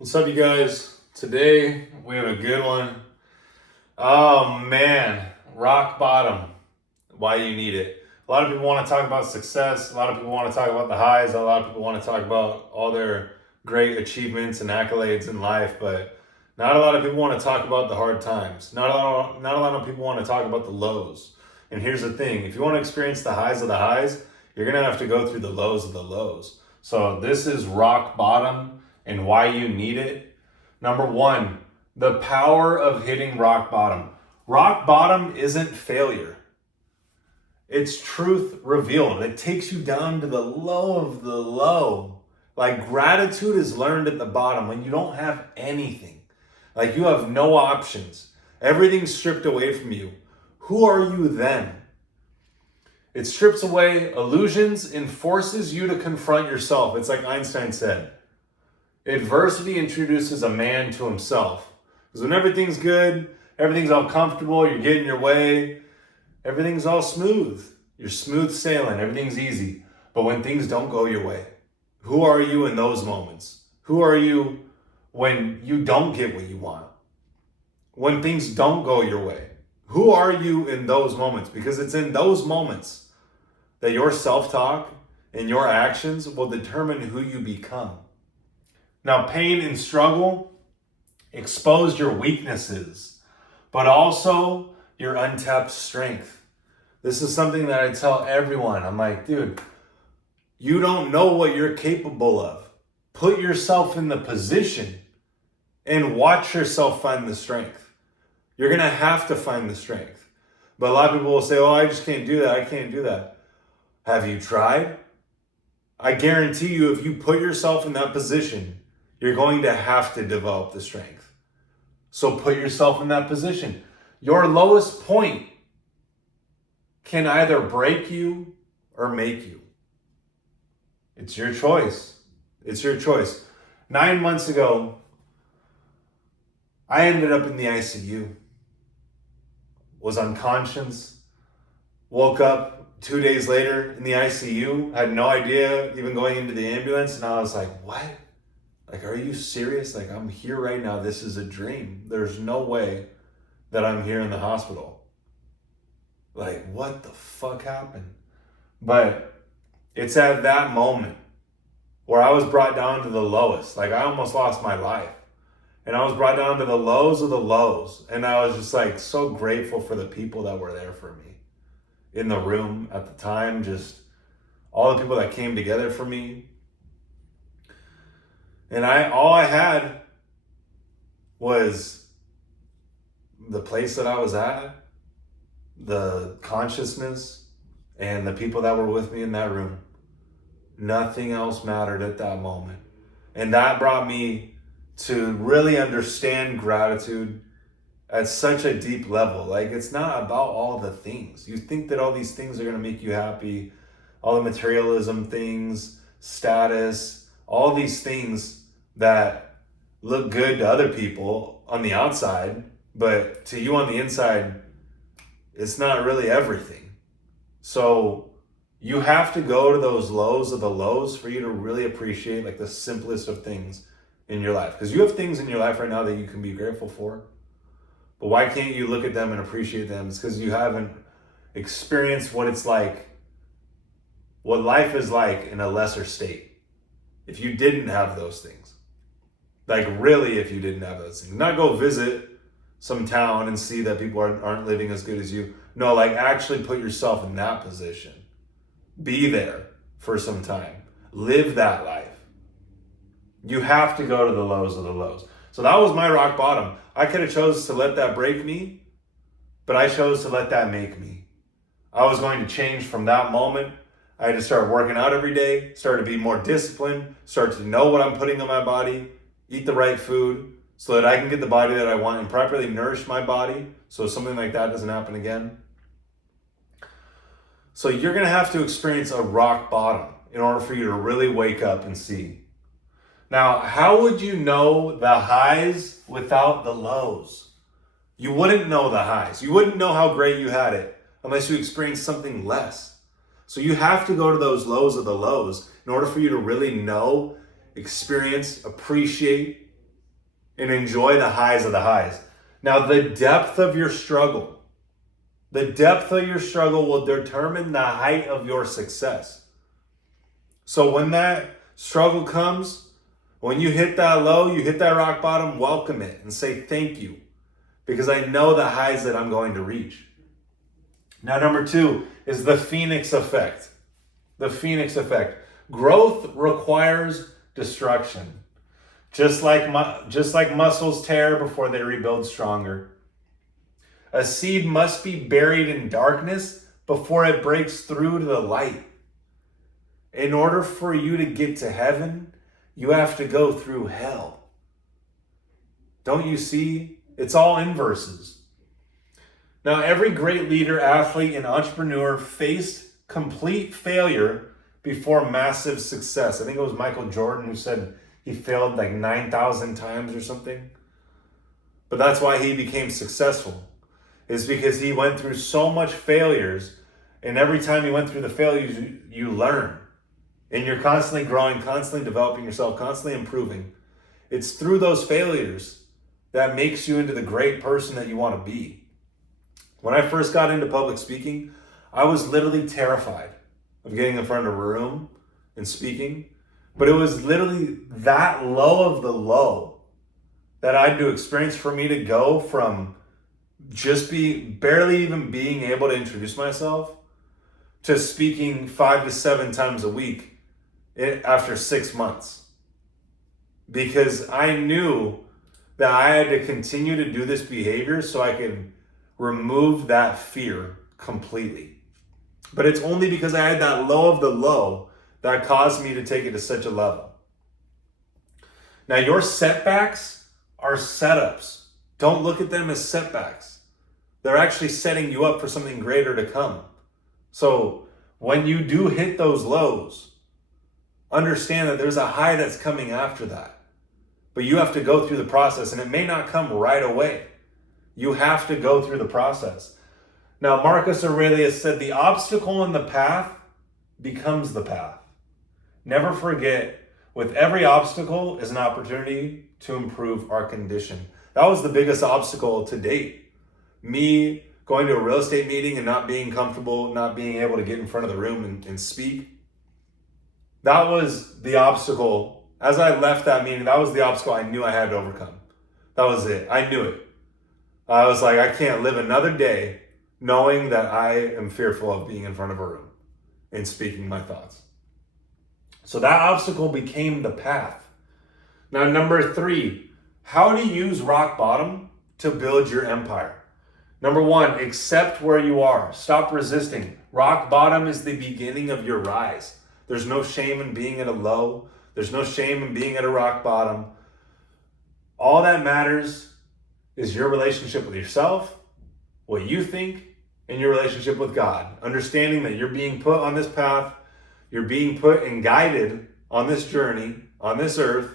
What's up, you guys? Today we have a good one. Oh man, rock bottom. Why you need it. A lot of people want to talk about success. A lot of people want to talk about the highs. A lot of people want to talk about all their great achievements and accolades in life, but not a lot of people want to talk about the hard times. Not a lot of people want to talk about the lows. And here's the thing: if you want to experience the highs of the highs, you're gonna have to go through the lows of the lows. So this is rock bottom and why you need it. Number one, the power of hitting rock bottom. Rock bottom isn't failure. It's truth revealed. It takes you down to the low of the low. Like gratitude is learned at the bottom when you don't have anything. Like you have no options. Everything's stripped away from you. Who are you then? It strips away illusions and forces you to confront yourself. It's like Einstein said. Adversity introduces a man to himself. Because when everything's good, everything's all comfortable, you're getting your way, everything's all smooth. You're smooth sailing, everything's easy. But when things don't go your way, who are you in those moments? Who are you when you don't get what you want? When things don't go your way? Who are you in those moments? Because it's in those moments that your self-talk and your actions will determine who you become. Now, pain and struggle expose your weaknesses, but also your untapped strength. This is something that I tell everyone. I'm like, dude, you don't know what you're capable of. Put yourself in the position and watch yourself find the strength. You're going to have to find the strength. But a lot of people will say, oh, I just can't do that. I can't do that. Have you tried? I guarantee you, if you put yourself in that position, you're going to have to develop the strength. So put yourself in that position. Your lowest point can either break you or make you. It's your choice. It's your choice. 9 months ago, I ended up in the ICU. Was unconscious. Woke up 2 days later in the ICU. Had no idea even going into the ambulance. And I was like, what? Like, are you serious? Like, I'm here right now. This is a dream. There's no way that I'm here in the hospital. Like, what the fuck happened? But it's at that moment where I was brought down to the lowest. Like, I almost lost my life. And I was brought down to the lows of the lows. And I was just like so grateful for the people that were there for me in the room at the time. Just all the people that came together for me. And all I had was the place that I was at, the consciousness, and the people that were with me in that room. Nothing else mattered at that moment. And that brought me to really understand gratitude at such a deep level. Like, it's not about all the things. You think that all these things are going to make you happy, all the materialism things, status, all these things that look good to other people on the outside, but to you on the inside, it's not really everything. So you have to go to those lows of the lows for you to really appreciate like the simplest of things in your life. Because you have things in your life right now that you can be grateful for. But why can't you look at them and appreciate them? It's because you haven't experienced what it's like, what life is like in a lesser state. If you didn't have those things. Like really, if you didn't have those things. Not go visit some town and see that people aren't living as good as you. No, like actually put yourself in that position. Be there for some time. Live that life. You have to go to the lows of the lows. So that was my rock bottom. I could have chose to let that break me, but I chose to let that make me. I was going to change from that moment. I had to start working out every day, start to be more disciplined, start to know what I'm putting in my body, eat the right food so that I can get the body that I want and properly nourish my body so something like that doesn't happen again. So you're going to have to experience a rock bottom in order for you to really wake up and see. Now, how would you know the highs without the lows? You wouldn't know the highs. You wouldn't know how great you had it unless you experienced something less. So you have to go to those lows of the lows in order for you to really know, experience, appreciate, and enjoy the highs of the highs. Now, the depth of your struggle will determine the height of your success. So when that struggle comes, when you hit that low, you hit that rock bottom, welcome it and say thank you, because I know the highs that I'm going to reach. Now, number 2 is the Phoenix effect. The Phoenix effect. Growth requires destruction. Just like muscles tear before they rebuild stronger. A seed must be buried in darkness before it breaks through to the light. In order for you to get to heaven, you have to go through hell. Don't you see? It's all inverses. Now, every great leader, athlete, and entrepreneur faced complete failure before massive success. I think it was Michael Jordan who said he failed like 9,000 times or something. But that's why he became successful. Is because he went through so much failures, and every time you went through the failures, you learn. And you're constantly growing, constantly developing yourself, constantly improving. It's through those failures that makes you into the great person that you want to be. When I first got into public speaking, I was literally terrified of getting in front of a room and speaking. But it was literally that low of the low that I had to experience for me to go from just barely even being able to introduce myself to speaking 5 to 7 times a week after 6 months. Because I knew that I had to continue to do this behavior so I could remove that fear completely. But it's only because I had that low of the low that caused me to take it to such a level. Now, your setbacks are setups. Don't look at them as setbacks. They're actually setting you up for something greater to come. So when you do hit those lows, understand that there's a high that's coming after that. But you have to go through the process, and it may not come right away. You have to go through the process. Now, Marcus Aurelius said, the obstacle in the path becomes the path. Never forget, with every obstacle is an opportunity to improve our condition. That was the biggest obstacle to date. Me going to a real estate meeting and not being comfortable, not being able to get in front of the room and speak. That was the obstacle. As I left that meeting, that was the obstacle I knew I had to overcome. That was it. I knew it. I was like, I can't live another day knowing that I am fearful of being in front of a room and speaking my thoughts. So that obstacle became the path. Now, number 3, how to use rock bottom to build your empire. Number 1, accept where you are. Stop resisting. Rock bottom is the beginning of your rise. There's no shame in being at a low. There's no shame in being at a rock bottom. All that matters is your relationship with yourself, what you think, and your relationship with God. Understanding that you're being put on this path, you're being put and guided on this journey, on this earth.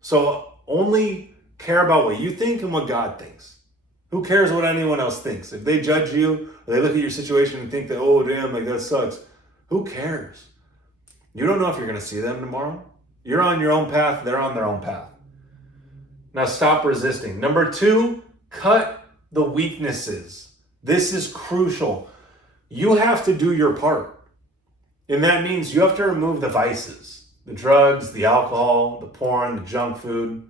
So only care about what you think and what God thinks. Who cares what anyone else thinks? If they judge you, or they look at your situation and think that, oh damn, like that sucks. Who cares? You don't know if you're going to see them tomorrow. You're on your own path, they're on their own path. Now stop resisting. Number 2, cut the weaknesses. This is crucial. You have to do your part. And that means you have to remove the vices, the drugs, the alcohol, the porn, the junk food.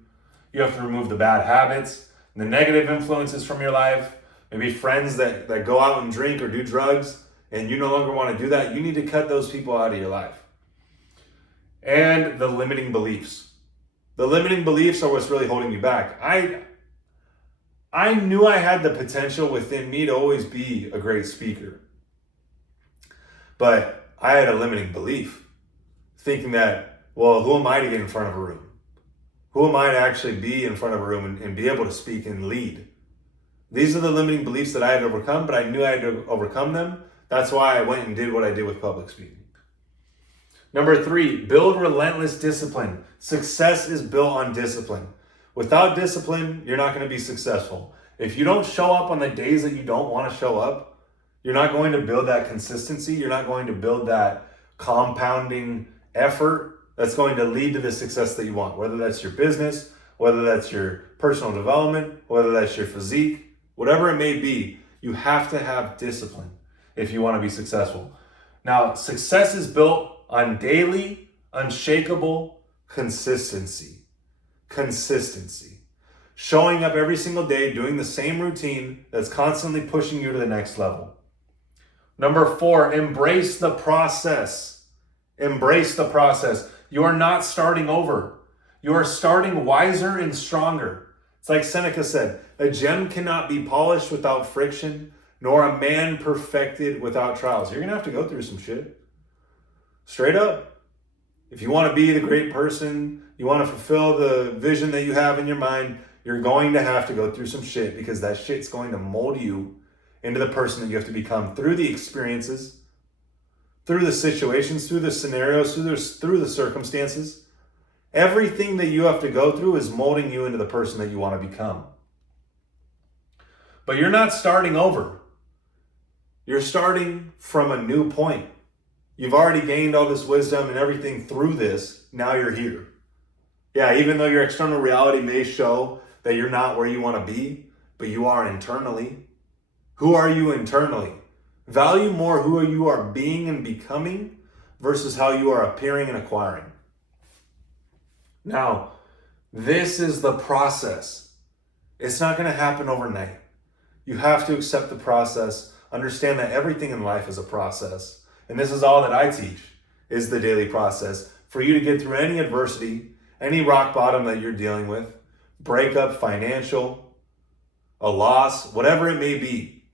You have to remove the bad habits, the negative influences from your life. Maybe friends that go out and drink or do drugs, and you no longer want to do that. You need to cut those people out of your life. And the limiting beliefs. The limiting beliefs are what's really holding you back. I knew I had the potential within me to always be a great speaker. But I had a limiting belief, thinking that, well, who am I to get in front of a room? Who am I to actually be in front of a room and be able to speak and lead? These are the limiting beliefs that I had to overcome, but I knew I had to overcome them. That's why I went and did what I did with public speaking. Number 3, build relentless discipline. Success is built on discipline. Without discipline, you're not going to be successful. If you don't show up on the days that you don't want to show up, you're not going to build that consistency. You're not going to build that compounding effort that's going to lead to the success that you want, whether that's your business, whether that's your personal development, whether that's your physique, whatever it may be, you have to have discipline if you want to be successful. Now, success is built on daily, unshakable consistency. Consistency. Showing up every single day, doing the same routine that's constantly pushing you to the next level. Number 4, embrace the process. Embrace the process. You are not starting over. You are starting wiser and stronger. It's like Seneca said, a gem cannot be polished without friction, nor a man perfected without trials. You're going to have to go through some shit. Straight up. If you want to be the great person, you want to fulfill the vision that you have in your mind, you're going to have to go through some shit, because that shit's going to mold you into the person that you have to become through the experiences, through the situations, through the scenarios, through the circumstances. Everything that you have to go through is molding you into the person that you want to become. But you're not starting over. You're starting from a new point. You've already gained all this wisdom and everything through this. Now you're here. Yeah, even though your external reality may show that you're not where you want to be, but you are internally. Who are you internally? Value more who you are being and becoming versus how you are appearing and acquiring. Now, this is the process. It's not going to happen overnight. You have to accept the process, understand that everything in life is a process. And this is all that I teach, is the daily process. For you to get through any adversity, any rock bottom that you're dealing with, breakup, financial, a loss, whatever it may be,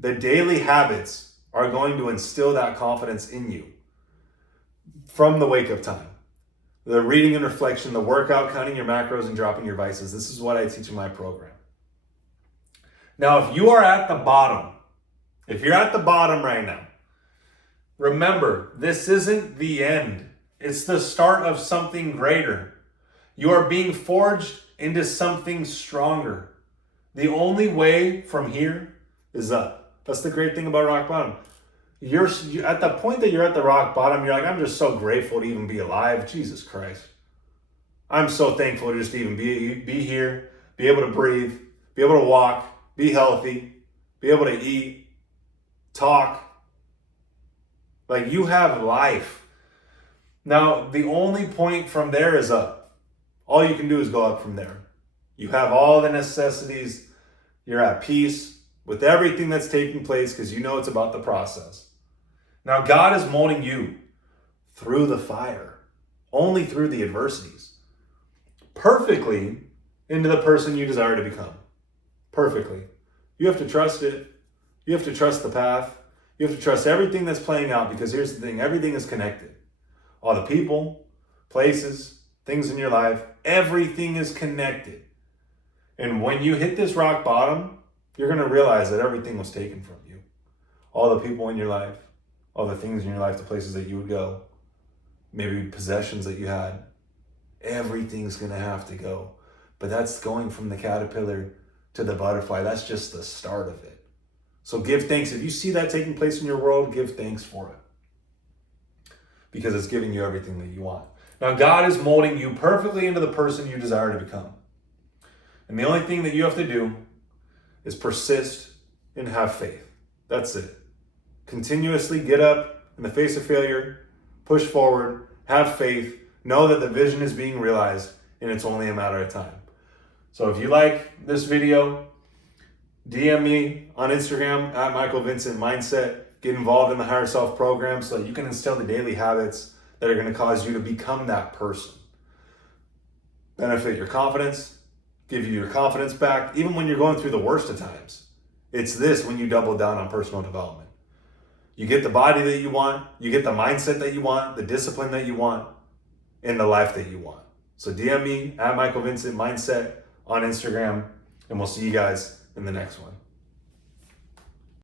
the daily habits are going to instill that confidence in you from the wake-up time. The reading and reflection, the workout, counting your macros, and dropping your vices. This is what I teach in my program. Now, if you are at the bottom, if you're at the bottom right now, remember, this isn't the end. It's the start of something greater. You are being forged into something stronger. The only way from here is up. That's the great thing about rock bottom. You're at the point that you're at the rock bottom, you're like, I'm just so grateful to even be alive. Jesus Christ. I'm so thankful to just even be here, be able to breathe, be able to walk, be healthy, be able to eat, talk. Like, you have life. Now, the only point from there is up. All you can do is go up from there. You have all the necessities. You're at peace with everything that's taking place, because you know it's about the process. Now, God is molding you through the fire, only through the adversities, perfectly into the person you desire to become. Perfectly. You have to trust it. You have to trust the path. You have to trust everything that's playing out, because here's the thing, everything is connected. All the people, places, things in your life, everything is connected. And when you hit this rock bottom, you're going to realize that everything was taken from you. All the people in your life, all the things in your life, the places that you would go, maybe possessions that you had, everything's going to have to go. But that's going from the caterpillar to the butterfly. That's just the start of it. So give thanks. If you see that taking place in your world, give thanks for it, because it's giving you everything that you want. Now, God is molding you perfectly into the person you desire to become. And the only thing that you have to do is persist and have faith. That's it. Continuously get up in the face of failure, push forward, have faith, know that the vision is being realized, and it's only a matter of time. So if you like this video, DM me on Instagram at MichaelVincentMindset. Get involved in the Higher Self program so that you can instill the daily habits that are going to cause you to become that person. Benefit your confidence, give you your confidence back, even when you're going through the worst of times. It's this when you double down on personal development. You get the body that you want, you get the mindset that you want, the discipline that you want, and the life that you want. So DM me at MichaelVincentMindset on Instagram, and we'll see you guys in the next one.